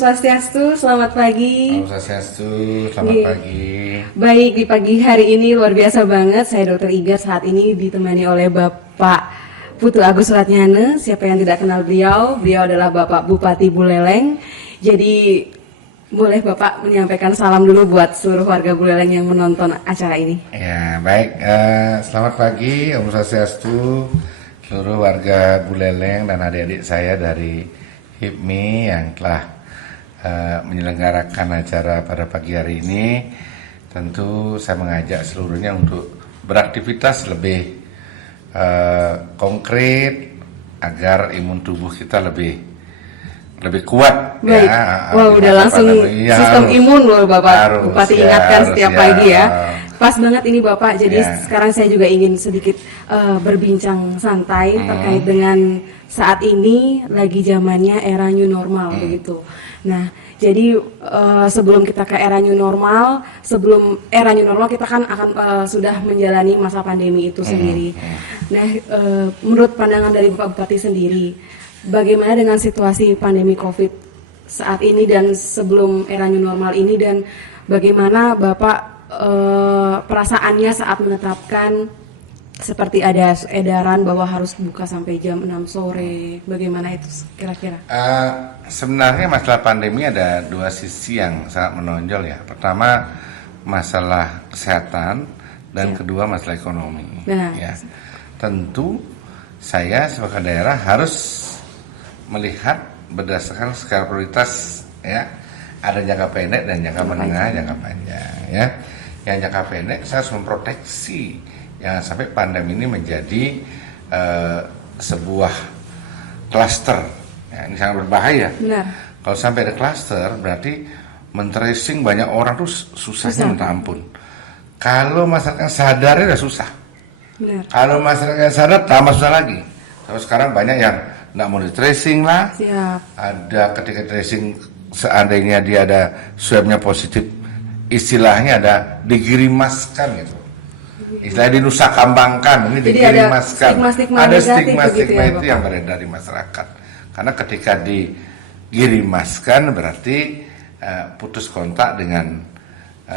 Swastiastu, selamat pagi. Om Swastiastu, selamat pagi. Baik, di pagi hari ini luar biasa banget. Saya Dr. Iga saat ini ditemani oleh Bapak Putu Agus Suratnyana. Siapa yang tidak kenal beliau? Beliau adalah Bapak Bupati Buleleng. Jadi boleh Bapak menyampaikan salam dulu buat seluruh warga Buleleng yang menonton acara ini. Ya, baik. Selamat pagi, Om Swastiastu, seluruh warga Buleleng dan adik-adik saya dari HIPMI yang telah menyelenggarakan acara pada pagi hari ini. Tentu saya mengajak seluruhnya untuk beraktivitas lebih konkret agar imun tubuh kita lebih kuat. Baik. Ya. Wah, udah langsung sistem imun loh Bapak Bupati ingatkan setiap pagi ya. Pas banget ini Bapak, jadi sekarang saya juga ingin sedikit berbincang santai terkait dengan saat ini lagi zamannya era new normal begitu. Nah, jadi sebelum kita ke era new normal, kita kan akan sudah menjalani masa pandemi itu sendiri. Nah, menurut pandangan dari Bapak Bupati sendiri, bagaimana dengan situasi pandemi COVID saat ini dan sebelum era new normal ini, dan bagaimana Bapak perasaannya saat menetapkan seperti ada edaran bahwa harus buka sampai jam 6 sore, bagaimana itu kira-kira? Sebenarnya masalah pandemi ada dua sisi yang sangat menonjol ya. Pertama masalah kesehatan dan kedua masalah ekonomi. Ya. Tentu saya sebagai daerah harus melihat berdasarkan skala prioritas ya. Ada jangka pendek dan jangka menengah, jangka panjang ya. Yang jangka pendek saya harus memproteksi jangan sampai pandemi ini menjadi sebuah klaster. Ya, ini sangat berbahaya. Benar. Kalau sampai ada klaster berarti men-tracing banyak orang tuh susahnya minta ampun. Kalau masyarakat sadar ya susah. Benar. Kalau masyarakat sadar tambah susah lagi. Tapi sekarang banyak yang nggak mau di-tracing lah. Siap. Ada ketika tracing seandainya dia ada swabnya positif, istilahnya ada digirimaskan gitu. Istilahnya dinusakambangkan, ini digirimaskan. Ada stigma-stigma itu yang beredar di masyarakat. Karena ketika digirimaskan berarti putus kontak dengan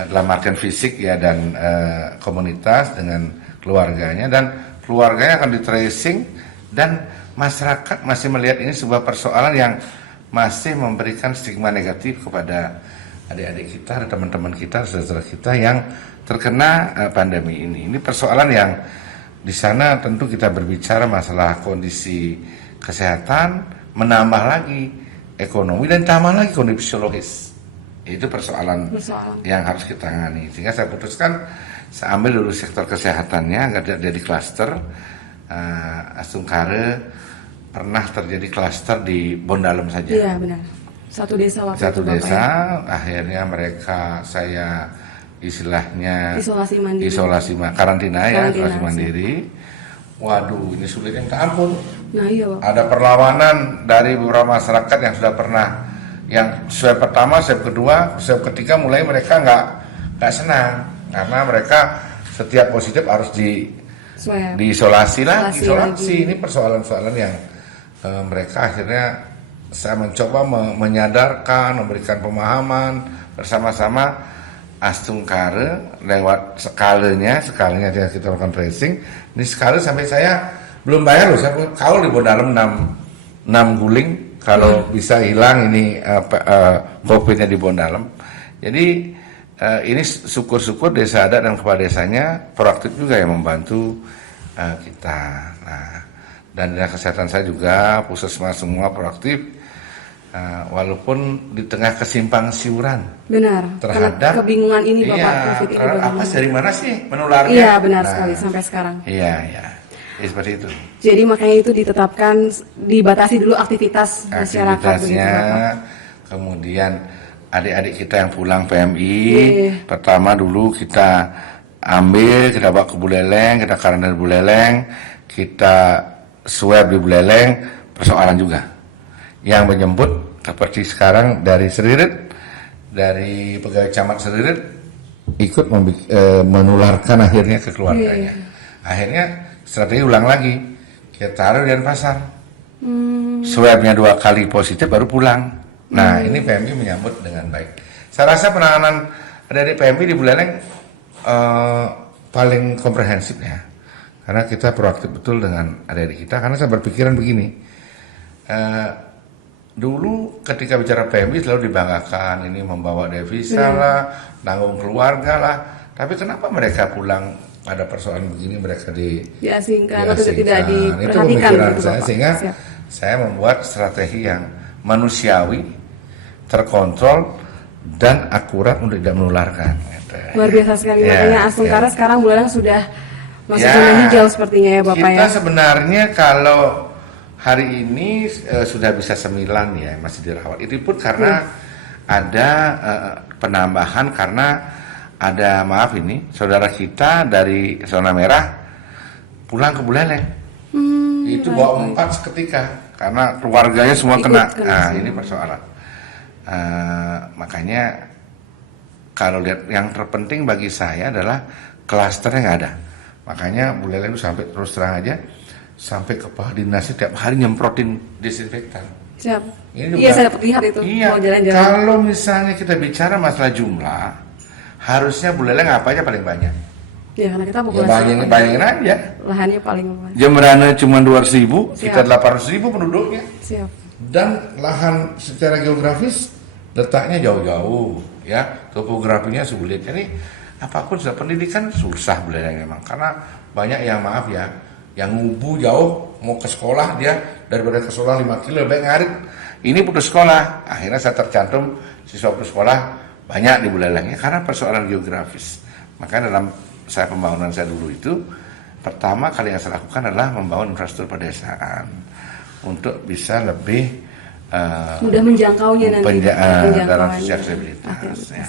dalam artian fisik ya, dan komunitas dengan keluarganya, dan keluarganya akan di-tracing, dan masyarakat masih melihat ini sebuah persoalan yang masih memberikan stigma negatif kepada adik-adik kita, teman-teman kita, saudara kita yang terkena pandemi ini. Ini persoalan yang di sana tentu kita berbicara masalah kondisi kesehatan, menambah lagi ekonomi, dan tambah lagi kondisi psikologis. Itu persoalan yang harus kita tangani. Sehingga saya putuskan saya ambil dulu sektor kesehatannya agar tidak jadi klaster. Astungkare pernah terjadi klaster di Bondalem saja. Iya benar. Satu desa waktu Satu itu, desa, ya? akhirnya saya istilahnya isolasi mandiri, karantina mandiri. Waduh, ini sulit yang tak ampun. Nah iya Bapak. Ada perlawanan dari beberapa masyarakat yang sudah pernah, yang swab pertama, swab kedua, swab ketiga mulai mereka nggak senang karena mereka setiap positif harus diisolasi lagi. Ini persoalan-persoalan yang mereka akhirnya saya mencoba menyadarkan, memberikan pemahaman bersama-sama Astungkare lewat skalanya kita lakukan tracing. Ini skala sampai saya belum bayar loh, saya kawal di Bondalem 6 guling kalau bisa hilang ini COVID-nya di Bondalem. Jadi ini syukur-syukur desa adat dan kepala desanya proaktif juga yang membantu kita. Nah, dan dinas kesehatan saya juga, puskesmas semua proaktif. Walaupun di tengah kesimpang siuran terhadap kebingungan ini Bapak, COVID ini apa dari mana sih menularnya? Iya benar sekali sampai sekarang. Iya, seperti itu. Jadi makanya itu ditetapkan dibatasi dulu aktivitasnya. Kemudian adik-adik kita yang pulang PMI, pertama dulu kita bawa ke Buleleng, kita karantina Buleleng, kita swab di Buleleng, persoalan juga. Yang menyebut seperti sekarang dari Seririt, dari pegawai camat Seririt ikut menularkan akhirnya ke keluarganya. Akhirnya strategi ulang lagi, kita taruh di Denpasar. Swabnya 2 kali positif baru pulang. Nah, ini PMI menyambut dengan baik. Saya rasa penanganan adik-adik PMI di Buleleng paling komprehensif ya. Karena kita proaktif betul dengan adik-adik kita. Karena saya berpikiran begini, dulu ketika bicara PMI selalu dibanggakan, ini membawa devisa lah, tanggung keluarga lah. Tapi kenapa mereka pulang pada persoalan begini mereka diasingkan atau tidak diperhatikan? Itu pemikiran gitu, saya, sehingga saya membuat strategi yang manusiawi, terkontrol, dan akurat untuk tidak menularkan. Gitu. Luar biasa sekali, makanya Astungkara sekarang Buleleng sudah masuk zona hijau sepertinya ya Bapak kita sebenarnya kalau hari ini sudah bisa 9 ya, masih dirawat. Itu pun karena ada penambahan karena ada, maaf ini, saudara kita dari zona merah pulang ke Buleleng. Itu bawa 4 seketika karena keluarganya semua kena. Nah, ini persoalan. Makanya kalau lihat yang terpenting bagi saya adalah klasternya nggak ada. Makanya Buleleng itu sampai terus terang aja sampai kepala dinasnya tiap hari nyemprotin disinfektan. Siap. Iya, saya dapat lihat itu. Iya. Kalau misalnya kita bicara masalah jumlah, harusnya Buleleng apa aja paling banyak? Ya, karena kita populasi. Bayangin aja. Lahannya paling banyak. Jemberana cuma 200.000, kita 800.000 penduduknya. Siap. Dan lahan secara geografis letaknya jauh-jauh, ya, topografinya sulit. Jadi apapun sudah pendidikan susah Buleleng memang, karena banyak yang maaf ya, yang ngubu jauh mau ke sekolah dia daripada ke sekolah 5 kilo lebih ngarit. Ini putus sekolah, akhirnya saya tercantum siswa putus sekolah banyak di Buleleng ya, karena persoalan geografis. Maka dalam saya pembangunan saya dulu itu pertama kali yang saya lakukan adalah membangun infrastruktur pedesaan untuk bisa lebih mudah menjangkaunya nanti dalam sisi aksesibilitas.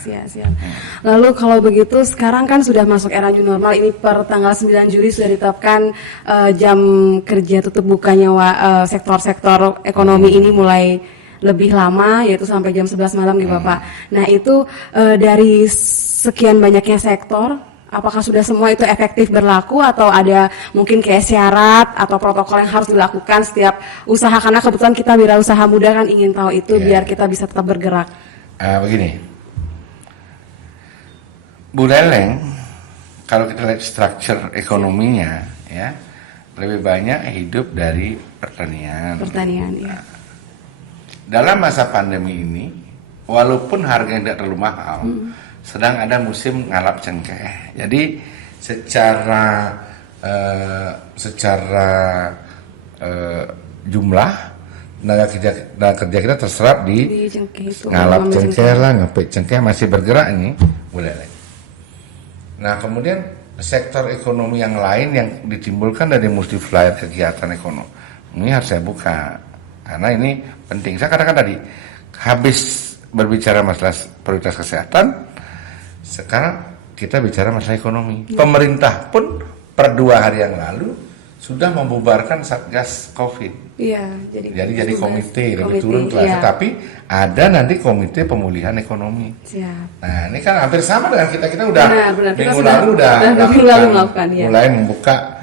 Siap. Lalu kalau begitu sekarang kan sudah masuk era new normal, ini per tanggal 9 Juli sudah ditetapkan jam kerja tutup bukanya sektor-sektor ekonomi ini mulai lebih lama, yaitu sampai jam 11 malam nih Bapak. Nah itu dari sekian banyaknya sektor, apakah sudah semua itu efektif berlaku atau ada mungkin kayak syarat atau protokol yang harus dilakukan setiap usaha, karena kebetulan kita wirausaha muda kan ingin tahu itu biar kita bisa tetap bergerak. Begini, Buleleng kalau kita lihat struktur ekonominya ya lebih banyak hidup dari pertanian. Ya. Dalam masa pandemi ini, walaupun harganya tidak terlalu mahal, sedang ada musim ngalap cengkeh. Jadi secara jumlah tenaga kerja kita terserap di ngalap cengkeh lah, ngepek cengkeh, masih bergerak ini Buleleng. Nah kemudian sektor ekonomi yang lain yang ditimbulkan dari multiplier kegiatan ekonomi ini harus saya buka, karena ini penting. Saya katakan tadi, habis berbicara masalah prioritas kesehatan, sekarang kita bicara masalah ekonomi. Pemerintah pun per 2 hari yang lalu sudah membubarkan Satgas Covid. Iya, jadi komite lebih turun kelasnya, tapi ada nanti komite pemulihan ekonomi. Siap. Nah ini kan hampir sama dengan kita udah minggu lalu melakukan, mulai membuka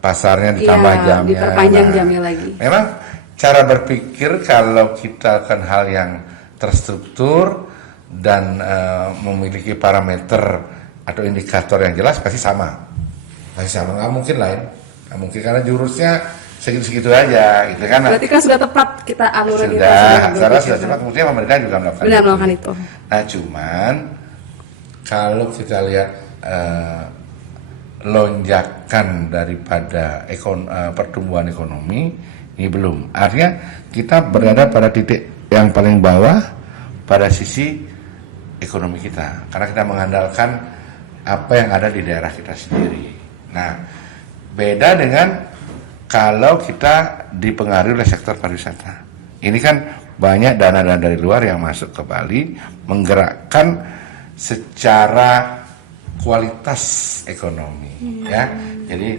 pasarnya, ditambah jamnya. Diperpanjang jamnya lagi. Memang cara berpikir kalau kita akan hal yang terstruktur dan memiliki parameter atau indikator yang jelas pasti sama, nggak mungkin lain, nggak mungkin, karena jurusnya segitu aja gitu kan. Berarti kan sudah tepat kita alurnya sudah tepat, kemudian pemerintah juga melakukan itu. Nah cuman kalau kita lihat lonjakan daripada pertumbuhan ekonomi ini belum, artinya kita berada pada titik yang paling bawah pada sisi ekonomi kita, karena kita mengandalkan apa yang ada di daerah kita sendiri. Nah, beda dengan kalau kita dipengaruhi oleh sektor pariwisata. Ini kan banyak dana-dana dari luar yang masuk ke Bali, menggerakkan secara kualitas ekonomi, ya. Jadi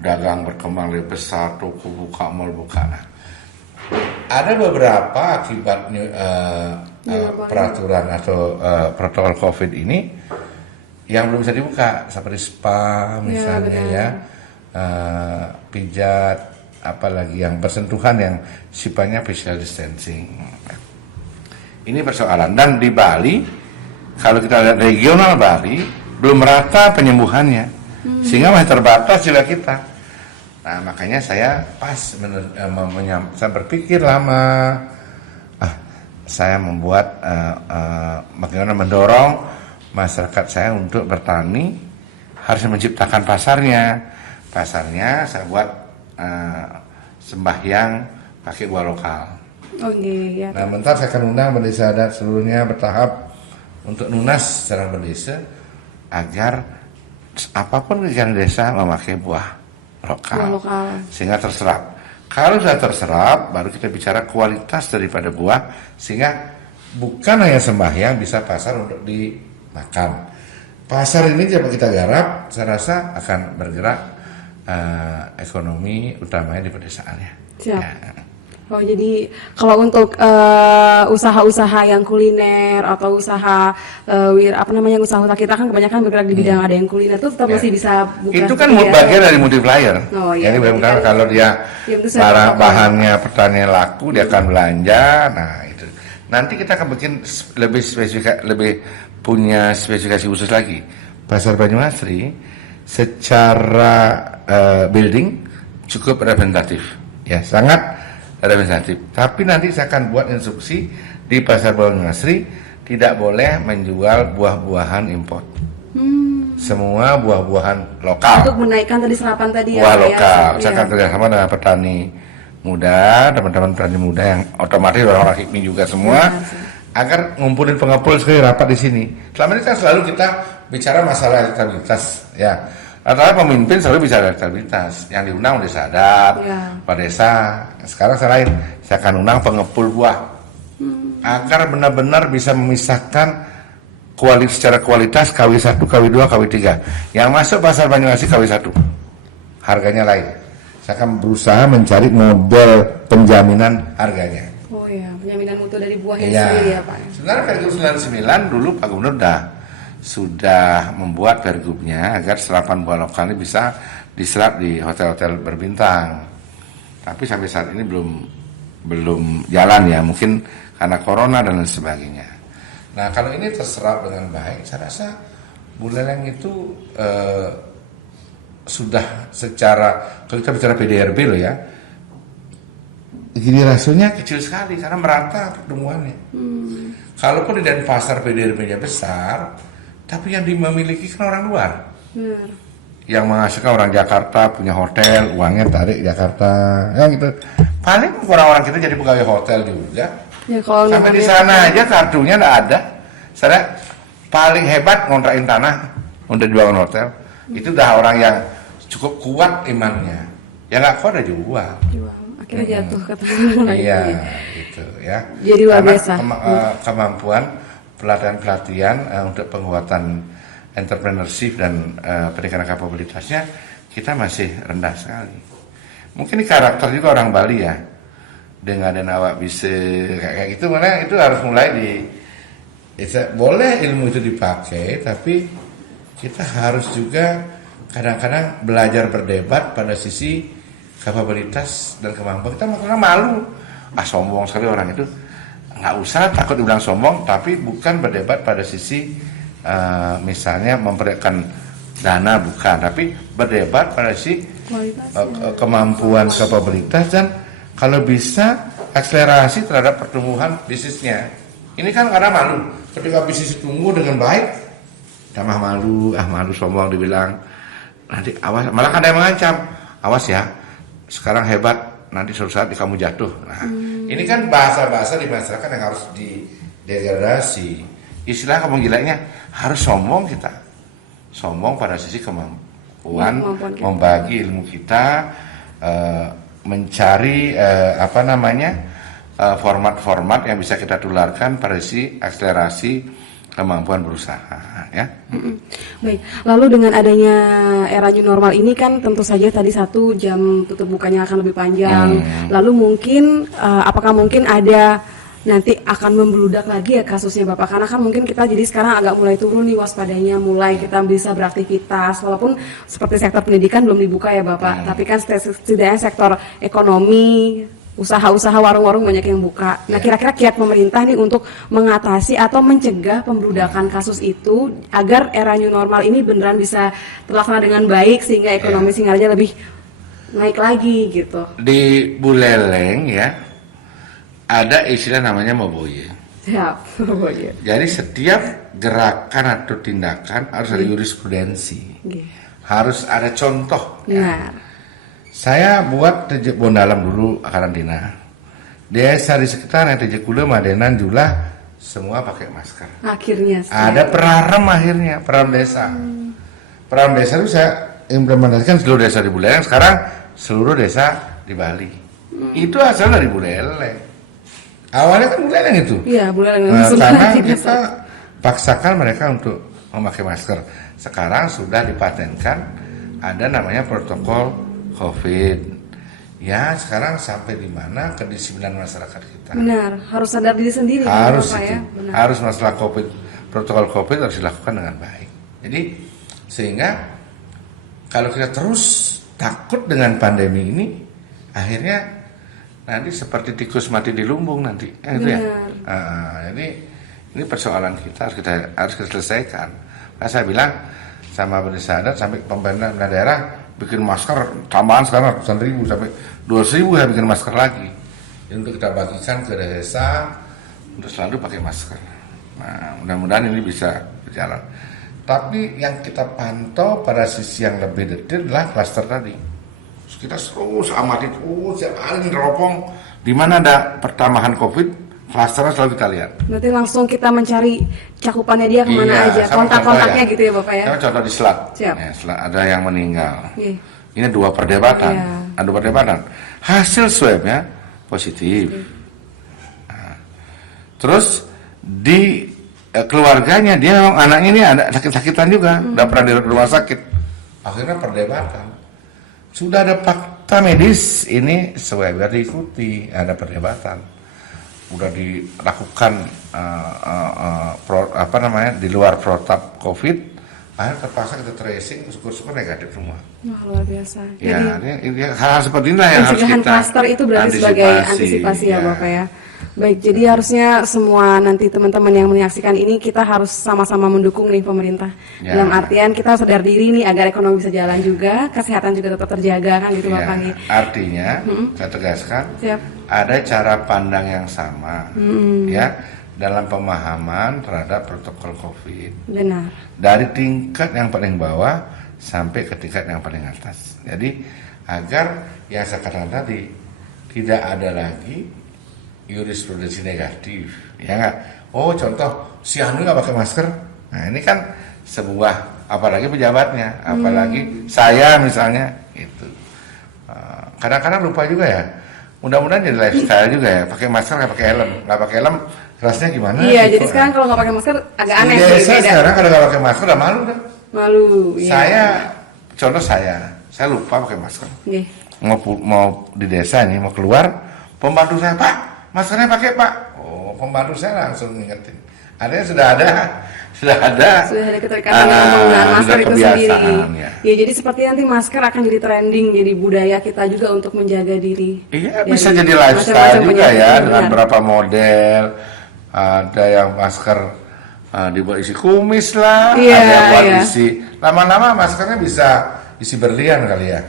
dagang berkembang lebih besar, toko buka, mal buka. Nah, ada beberapa akibat peraturan atau protokol COVID ini yang belum bisa dibuka, seperti spa misalnya pijat, apalagi yang bersentuhan yang sifatnya physical distancing. Ini persoalan. Dan di Bali, kalau kita lihat regional Bali, belum merata penyembuhannya, sehingga masih terbatas juga kita. Nah, makanya saya saya berpikir lama, saya membuat bagaimana mendorong masyarakat saya untuk bertani, harus menciptakan pasarnya. Pasarnya saya buat sembahyang pakai buah lokal. Iya. Nah, bentar saya akan undang berdesa adat seluruhnya bertahap untuk lunas secara berdesa agar apapun kegiatan desa memakai buah lokal. Sehingga terserap. Kalau sudah terserap, baru kita bicara kualitas daripada buah, sehingga bukan hanya sembahyang, bisa pasar untuk dimakan. Pasar ini coba kita garap, saya rasa akan bergerak ekonomi utamanya di pedesaannya. Siap. Ya. Oh, jadi kalau untuk usaha-usaha yang kuliner atau usaha usaha kita kan kebanyakan bergerak di bidang ada yang kuliner itu tetap masih bisa buka. Itu kan bagian dari multiplier. Jadi kan kalau dia bahannya pertanian laku, dia akan belanja. Nah, itu. Nanti kita akan bikin lebih punya spesifikasi khusus lagi. Pasar Banyumasri secara building cukup representatif. Ya, sangat representatif. Tapi nanti saya akan buat instruksi di Pasar Banyumasri tidak boleh menjual buah-buahan import. Semua buah-buahan lokal. Untuk menaikkan tadi serapan tadi buah lokal. Saya akan kerjasama dengan petani muda, teman-teman petani muda yang otomatis orang-orang hikmi juga semua, agar ngumpulin pengepul sekali rapat di sini. Selama ini kan selalu kita bicara masalah elektabilitas, ya. Rata-rata pemimpin selalu bisa elektabilitas. Yang diundang desa adat, Pak Desa. Sekarang saya akan undang pengepul buah. Agar benar-benar bisa memisahkan secara kualitas KW1, KW2, KW3. Yang masuk pasar Banyumasri KW1. Harganya lain. Saya akan berusaha mencari model penjaminan harganya. Oh iya, penjaminan mutu dari buah yang sendiri ya Pak. Sebenarnya Pergub 99 dulu Pak Gubernur sudah membuat pergubnya agar serapan buah lokal ini bisa diserap di hotel-hotel berbintang. Tapi sampai saat ini belum jalan ya, mungkin karena corona dan lain sebagainya. Nah, kalau ini terserap dengan baik, saya rasa Buleleng itu sudah secara, kalau kita bicara PDRB loh ya, gini rasionya kecil sekali karena merata pertumbuhannya. Kalaupun di Denpasar PDRB-nya besar, tapi yang memiliki kan orang luar. Yang menghasilkan orang Jakarta, punya hotel, uangnya tarik Jakarta, ya gitu. Paling orang-orang kita jadi pegawai hotel juga. Ya, sampai di sana aja kartunya nggak ada. Saya paling hebat ngontrakin tanah untuk dibangun hotel. Itu udah orang yang cukup kuat imannya. Ya nggak kuat aja jual. Akhirnya jatuh ke tanah. Iya, gitu ya. Jadi luar biasa. Kemampuan pelatihan untuk penguatan entrepreneurship dan peningkatan kapabilitasnya kita masih rendah sekali. Mungkin ini karakter juga orang Bali ya, dengan dan awak bisa kayak gitu, mana itu harus mulai boleh ilmu itu dipakai, tapi kita harus juga kadang-kadang belajar berdebat pada sisi kapabilitas dan kemampuan. Kita malu, sombong sekali orang itu. Nggak usah takut dibilang sombong, tapi bukan berdebat pada sisi misalnya memperlihatkan dana, bukan, tapi berdebat pada sisi kemampuan, kapabilitas, dan kalau bisa akselerasi terhadap pertumbuhan bisnisnya. Ini kan karena malu, ketika bisnis tumbuh dengan baik, tambah malu, sombong dibilang, nanti awas, malah kan ada yang mengancam, awas ya, sekarang hebat, nanti suatu saat kamu jatuh. Nah, ini kan bahasa-bahasa di masyarakat yang harus didegradasi. Istilah kamu gilanya harus sombong kita. Sombong pada sisi kemampuan membagi ilmu kita, mencari format-format yang bisa kita tularkan pada sisi akselerasi kemampuan berusaha, ya. Baik, lalu dengan adanya era new normal ini kan tentu saja tadi 1 jam tutup bukanya akan lebih panjang. Lalu mungkin apakah mungkin ada nanti akan membludak lagi ya kasusnya Bapak? Karena kan mungkin kita jadi sekarang agak mulai turun nih waspadanya, mulai kita bisa beraktivitas walaupun seperti sektor pendidikan belum dibuka ya Bapak, tapi kan setidaknya sektor ekonomi usaha-usaha warung-warung banyak yang buka. Nah, kira-kira kiat pemerintah nih untuk mengatasi atau mencegah pembludakan kasus itu agar era new normal ini beneran bisa terlaksana dengan baik sehingga ekonomi Singaraja lebih naik lagi gitu. Di Buleleng ya ada istilah namanya moboye. Siap. Jadi setiap gerakan atau tindakan harus ada jurisprudensi, harus ada contoh. Ya. Saya buat Teje Bondalam dulu karantina. Desa di sekitar yang Teje Kule, Madenan, Jula semua pakai masker. Akhirnya. Ada perarem akhirnya, perarem desa. Perarem desa itu saya implementasikan seluruh desa di Buleleng. Sekarang seluruh desa di Bali. Itu asal dari Buleleng. Awalnya kan Buleleng itu. Iya, Buleleng. Karena kita paksakan mereka untuk memakai masker. Sekarang sudah dipatenkan ada namanya protokol COVID. Ya, sekarang sampai di mana kedisiplinan masyarakat kita. Benar, harus sadar diri sendiri. Harus kan, itu. Ya? Benar. Harus masalah COVID, protokol COVID harus dilakukan dengan baik. Jadi sehingga kalau kita terus takut dengan pandemi ini, akhirnya nanti seperti tikus mati di lumbung nanti. Itu ya. Jadi ini persoalan kita harus kita selesaikan. Nah, saya bilang sama pemerintah adat sampai pemerintah daerah bikin masker tambahan sekarang ratusan ribu sampai 200.000 ya bikin masker lagi. Jadi untuk kita bagikan ke desa untuk selalu pakai masker. Nah, mudah-mudahan ini bisa berjalan. Tapi yang kita pantau pada sisi yang lebih detail adalah klaster tadi. Terus kita terus amati terus yang hari teropong di mana ada pertambahan COVID, klasternya selalu kita lihat. Berarti langsung kita mencari cakupannya dia kemana aja, kontak-kontaknya gitu ya Bapak ya? Contoh di Selat, ya, Selat ada yang meninggal. Ini dua perdebatan, ada perdebatan. Hasil swabnya positif. Nah, terus di keluarganya dia memang anaknya ini ada sakit-sakitan juga, udah pernah di rumah sakit. Akhirnya perdebatan. Sudah ada fakta medis ini swab diikuti, ada perdebatan. Udah dilakukan di luar protap COVID, akhirnya terpaksa kita tracing, syukur-syukur negatif semua. Wah, luar biasa. Ya, ini hal-hal seperti inilah yang harus kita klaster itu berarti sebagai antisipasi ya Bapak ya. Baik, jadi harusnya semua nanti teman-teman yang menyaksikan ini kita harus sama-sama mendukung nih pemerintah. Dalam artian kita sadar diri nih agar ekonomi bisa jalan juga, kesehatan juga tetap terjaga kan gitu Bapak nih. Artinya, saya tegaskan, ada cara pandang yang sama ya dalam pemahaman terhadap protokol COVID. Benar. Dari tingkat yang paling bawah sampai ke tingkat yang paling atas. Jadi agar yang saya katakan tadi tidak ada lagi jurisprudensi negatif, ya nggak? Oh contoh si Anu nggak pakai masker, nah ini kan sebuah apalagi pejabatnya, apalagi saya misalnya itu. Kadang-kadang lupa juga ya. Mudah-mudahan jadi lifestyle juga ya, pakai masker nggak pakai helm, kerasnya gimana? Iya, gitu. Jadi sekarang kalau nggak pakai masker agak aneh. Saya sekarang kalau nggak pakai masker udah malu dah. Malu. Contoh saya lupa pakai masker. Mau di desa nih mau keluar, pembantu saya Pak. Maskernya pakai Pak. Oh, pembantu saya langsung ngingetin. Artinya sudah ada keterikatan penggunaan masker itu sendiri. Ya, jadi seperti nanti masker akan jadi trending, jadi budaya kita juga untuk menjaga diri. Iya, bisa jadi lifestyle juga ya dengan berapa model. Ada yang masker dibuat isi kumis lah, ada yang buat isi. Lama-lama maskernya bisa isi berlian kali ya.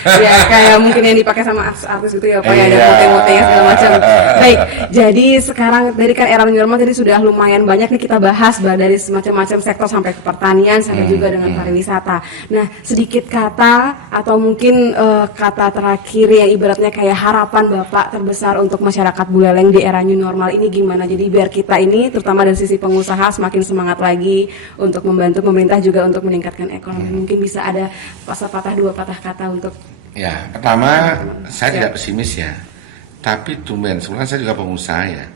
Ya kayak mungkin yang dipakai sama artis gitu ya Pak ya, ada mote-mote segala macam. Baik, jadi sekarang dari kan era new normal tadi sudah lumayan banyak nih kita bahas dari macam-macam sektor sampai ke pertanian sampai juga dengan pariwisata. Nah, sedikit kata atau mungkin kata terakhir yang ibaratnya kayak harapan Bapak terbesar untuk masyarakat Buleleng di era new normal ini gimana? Jadi biar kita ini terutama dari sisi pengusaha semakin semangat lagi untuk membantu pemerintah juga untuk meningkatkan ekonomi. Mungkin bisa ada dua patah kata untuk. Ya, pertama saya tidak pesimis ya, tapi tumben sebenarnya saya juga pengusaha ya.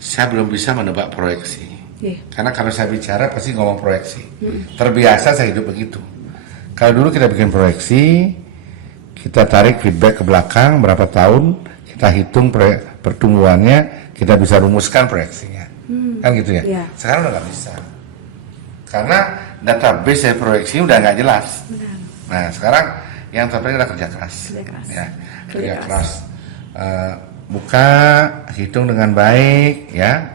Saya belum bisa menebak proyeksi, karena kalau saya bicara pasti ngomong proyeksi. Terbiasa saya hidup begitu. Kalau dulu kita bikin proyeksi, kita tarik feedback ke belakang berapa tahun, kita hitung pertumbuhannya, kita bisa rumuskan proyeksinya, kan gitu ya. Sekarang udah nggak bisa, karena database saya proyeksi udah nggak jelas. Nah sekarang yang terpenting adalah kerja keras. Ya, kerja keras. buka, hitung dengan baik ya,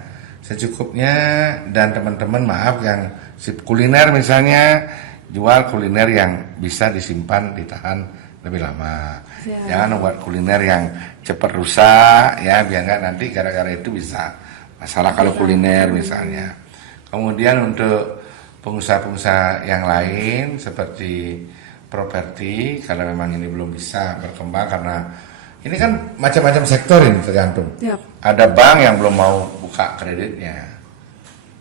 secukupnya. Dan teman-teman maaf yang kuliner misalnya, jual kuliner yang bisa disimpan, ditahan lebih lama. Jangan buat kuliner yang cepat rusak ya, biar nggak nanti gara-gara itu bisa masalah kalau kuliner misalnya. Kemudian untuk pengusaha-pengusaha yang lain seperti properti, kalau memang ini belum bisa berkembang karena ini kan macam-macam sektor ini tergantung. Ada bank yang belum mau buka kreditnya.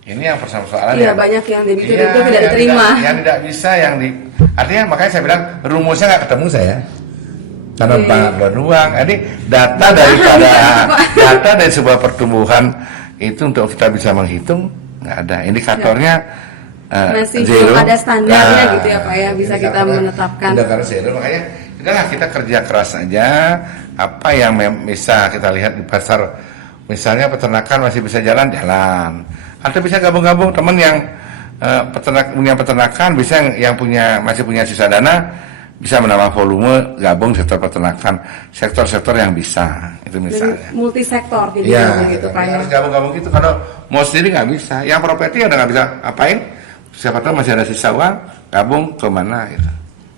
Ini yang persoalan. Iya, banyak yang debitur itu tidak diterima. Yang tidak bisa, artinya makanya saya bilang rumusnya nggak ketemu saya. Karena bank beruang. Jadi data dari sebuah pertumbuhan itu untuk kita bisa menghitung nggak ada. Indikatornya masih zero. Belum ada standarnya gitu ya Pak ya, bisa kita menetapkan. Indikator zero, makanya udahlah kita kerja keras aja. Apa yang bisa kita lihat di pasar, misalnya peternakan masih bisa jalan, atau bisa gabung-gabung teman yang punya peternakan, bisa yang masih punya sisa dana, bisa menambah volume, gabung sektor peternakan, sektor-sektor yang bisa itu misalnya. Multi sektor jadi gitu Pak ya. Harus gabung-gabung gitu. Kalau mau sendiri nggak bisa. Yang properti udah nggak bisa apain. Siapa tahu masih ada sisa uang, gabung ke mana gitu.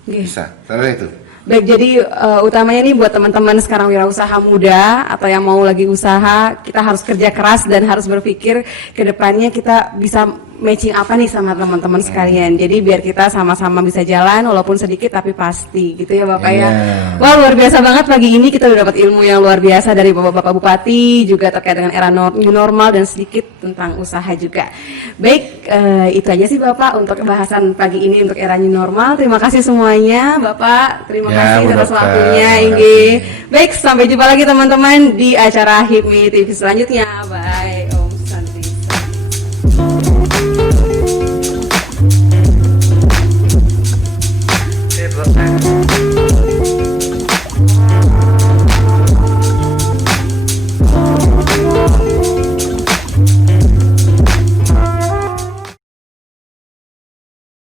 Bisa. Terus itu. Baik, jadi utamanya nih buat teman-teman sekarang wirausaha muda atau yang mau lagi usaha, kita harus kerja keras dan harus berpikir ke depannya kita bisa matching apa nih sama teman-teman sekalian. Jadi biar kita sama-sama bisa jalan walaupun sedikit tapi pasti gitu ya Bapak ya. Wah, luar biasa banget pagi ini kita udah dapat ilmu yang luar biasa dari Bapak-bapak Bupati juga terkait dengan era new normal dan sedikit tentang usaha juga. Baik, itu aja sih Bapak untuk bahasan pagi ini untuk era new normal. Terima kasih semuanya Bapak. Terima kasih atas waktunya Inggi. Baik, sampai jumpa lagi teman-teman di acara HIPMI TV selanjutnya. Bye.